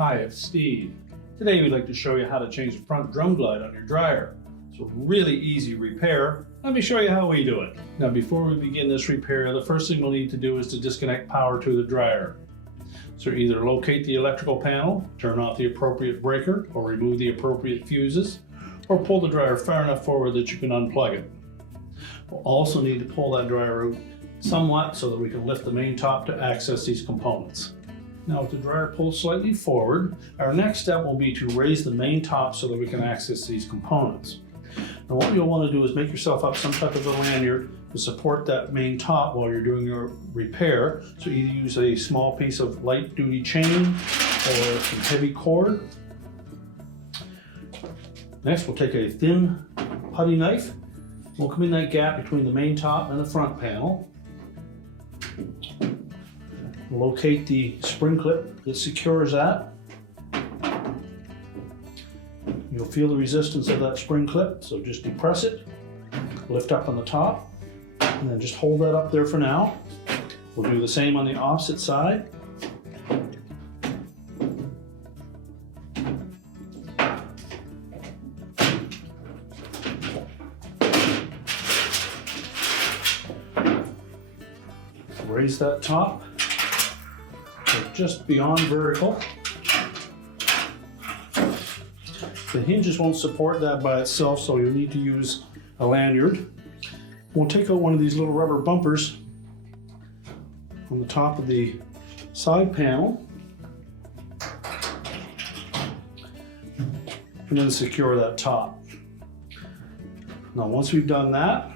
Hi, it's Steve. Today we'd like to show you how to change the front drum glide on your dryer. It's a really easy repair. Let me show you how we do it. Now before we begin this repair, the first thing we'll need to do is to disconnect power to the dryer. So either locate the electrical panel, turn off the appropriate breaker, or remove the appropriate fuses, or pull the dryer far enough forward that you can unplug it. We'll also need to pull that dryer out somewhat so that we can lift the main top to access these components. Now with the dryer pulled slightly forward, our next step will be to raise the main top so that we can access these components. Now what you'll want to do is make yourself up some type of a lanyard to support that main top while you're doing your repair. So either use a small piece of light duty chain or some heavy cord. Next we'll take a thin putty knife. We'll come in that gap between the main top and the front panel. Locate the spring clip that secures that. You'll feel the resistance of that spring clip, so just depress it, lift up on the top, and then just hold that up there for now. We'll do the same on the opposite side. Raise that top just beyond vertical. The hinges won't support that by itself, so you'll need to use a lanyard. We'll take out one of these little rubber bumpers on the top of the side panel and then secure that top. Now once we've done that,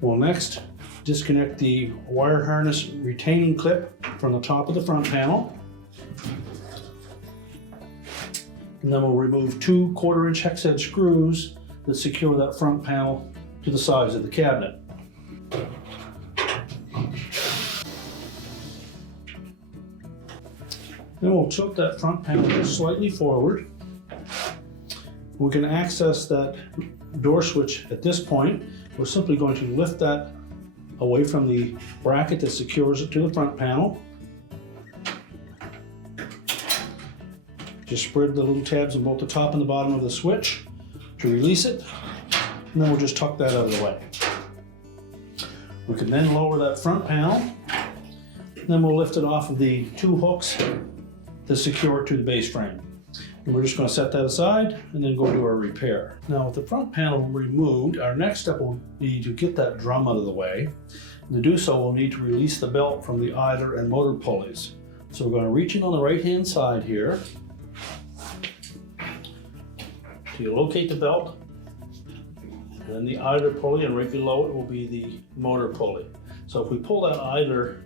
we'll next disconnect the wire harness retaining clip from the top of the front panel. And then we'll remove two 1/4-inch hex head screws that secure that front panel to the sides of the cabinet. Then we'll tilt that front panel just slightly forward. We can access that door switch at this point. We're simply going to lift that away from the bracket that secures it to the front panel. Just spread the little tabs on both the top and the bottom of the switch to release it, and then we'll just tuck that out of the way. We can then lower that front panel, and then we'll lift it off of the two hooks that secure it to the base frame. And we're just going to set that aside and then go do our repair. Now with the front panel removed, our next step will be to get that drum out of the way. And to do so, we'll need to release the belt from the idler and motor pulleys. So we're going to reach in on the right-hand side here. So you locate the belt, and then the idler pulley, and right below it will be the motor pulley. So if we pull that idler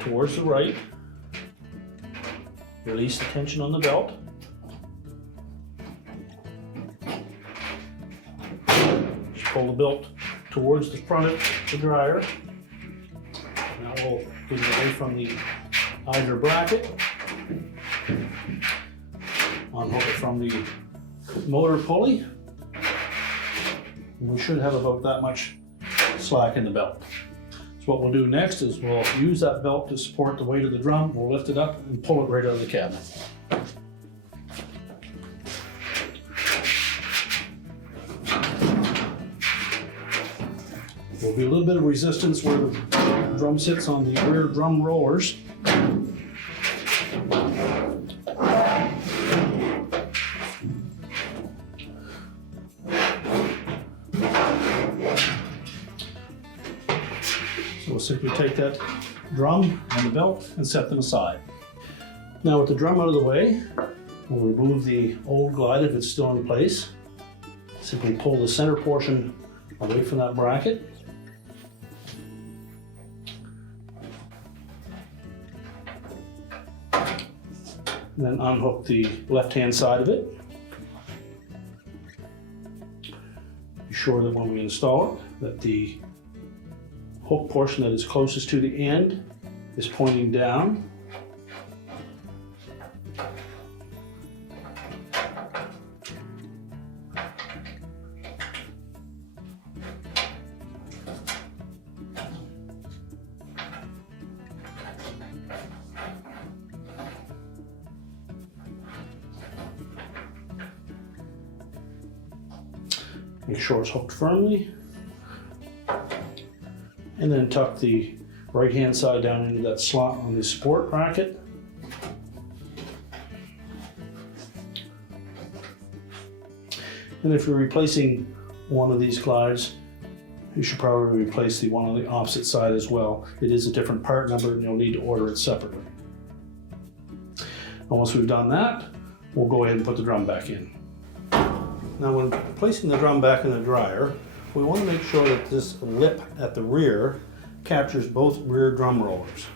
towards the right, release the tension on the belt. Just pull the belt towards the front of the dryer. Now we'll get it away from the idler bracket. Unhook it from the motor pulley. And we should have about that much slack in the belt. So what we'll do next is we'll use that belt to support the weight of the drum. We'll lift it up and pull it right out of the cabinet. There'll be a little bit of resistance where the drum sits on the rear drum rollers. So we'll simply take that drum and the belt and set them aside. Now with the drum out of the way, we'll remove the old glide if it's still in place. Simply pull the center portion away from that bracket. And then unhook the left-hand side of it. Be sure that when we install it, that the hook portion that is closest to the end is pointing down. Make sure it's hooked firmly. And then tuck the right hand side down into that slot on the support bracket. And if you're replacing one of these glides, you should probably replace the one on the opposite side as well. It is a different part number and you'll need to order it separately. And once we've done that, we'll go ahead and put the drum back in. Now when placing the drum back in the dryer, we want to make sure that this lip at the rear captures both rear drum rollers.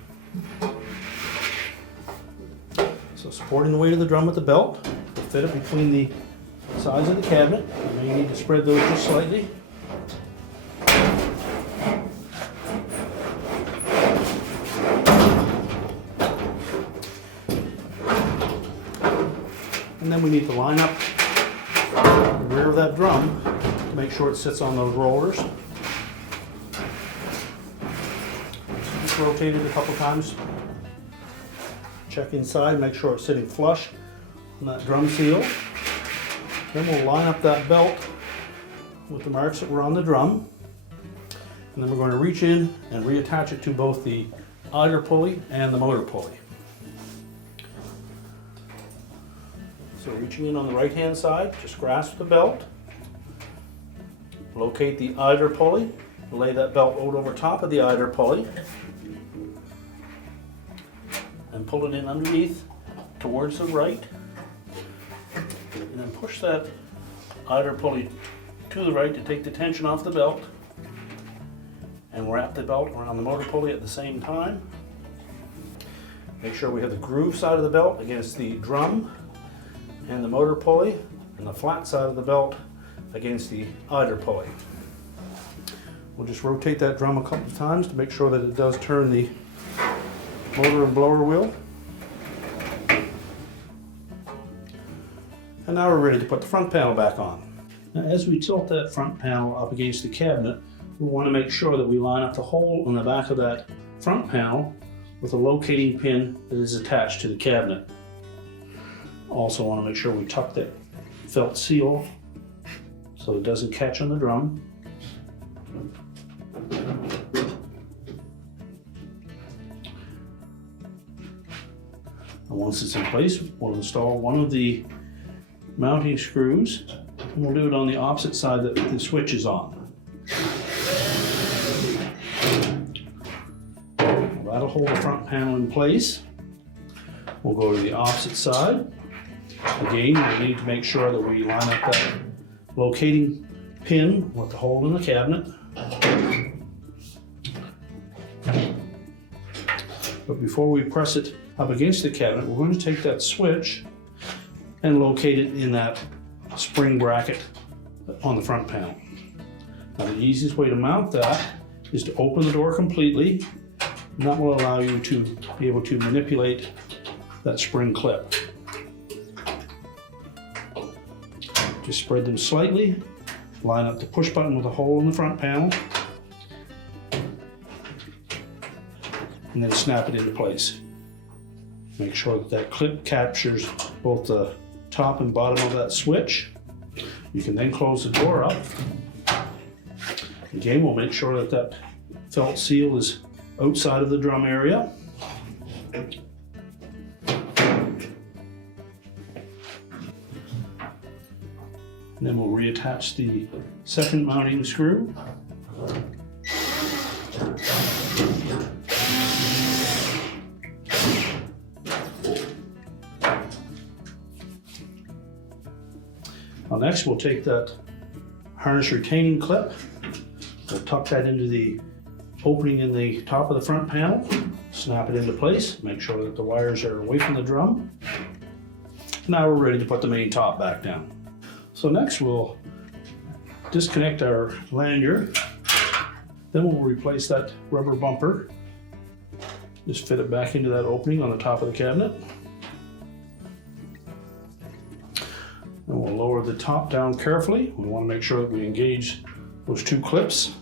So supporting the weight of the drum with the belt, we'll fit it between the sides of the cabinet. You may need to spread those just slightly. And then we need to line up the rear of that drum to make sure it sits on those rollers. Just rotate it a couple times. Check inside, make sure it's sitting flush on that drum seal. Then we'll line up that belt with the marks that were on the drum. And then we're going to reach in and reattach it to both the idler pulley and the motor pulley. So reaching in on the right hand side, just grasp the belt, locate the idler pulley, lay that belt out over top of the idler pulley, and pull it in underneath towards the right, and then push that idler pulley to the right to take the tension off the belt, and wrap the belt around the motor pulley at the same time. Make sure we have the groove side of the belt against the drum and the motor pulley, and the flat side of the belt against the idler pulley. We'll just rotate that drum a couple of times to make sure that it does turn the motor and blower wheel. And now we're ready to put the front panel back on. Now, as we tilt that front panel up against the cabinet, we want to make sure that we line up the hole in the back of that front panel with a locating pin that is attached to the cabinet. Also want to make sure we tuck that felt seal so it doesn't catch on the drum. And once it's in place, we'll install one of the mounting screws, and we'll do it on the opposite side that the switch is on. That'll hold the front panel in place. We'll go to the opposite side. Again, we need to make sure that we line up that locating pin with the hole in the cabinet. But before we press it up against the cabinet, we're going to take that switch and locate it in that spring bracket on the front panel. Now the easiest way to mount that is to open the door completely, and that will allow you to be able to manipulate that spring clip. Just spread them slightly, line up the push button with a hole in the front panel, and then snap it into place. Make sure that that clip captures both the top and bottom of that switch. You can then close the door up. Again, we'll make sure that that felt seal is outside of the drum area. And then we'll reattach the second mounting screw. Now next we'll take that harness retaining clip, we'll tuck that into the opening in the top of the front panel, snap it into place, make sure that the wires are away from the drum. Now we're ready to put the main top back down. So next we'll disconnect our lanyard, then we'll replace that rubber bumper. Just fit it back into that opening on the top of the cabinet. And we'll lower the top down carefully. We want to make sure that we engage those two clips.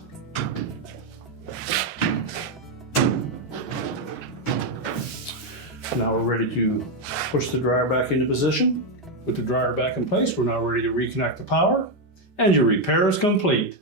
Now we're ready to push the dryer back into position. With the dryer back in place, we're now ready to reconnect the power and your repair is complete.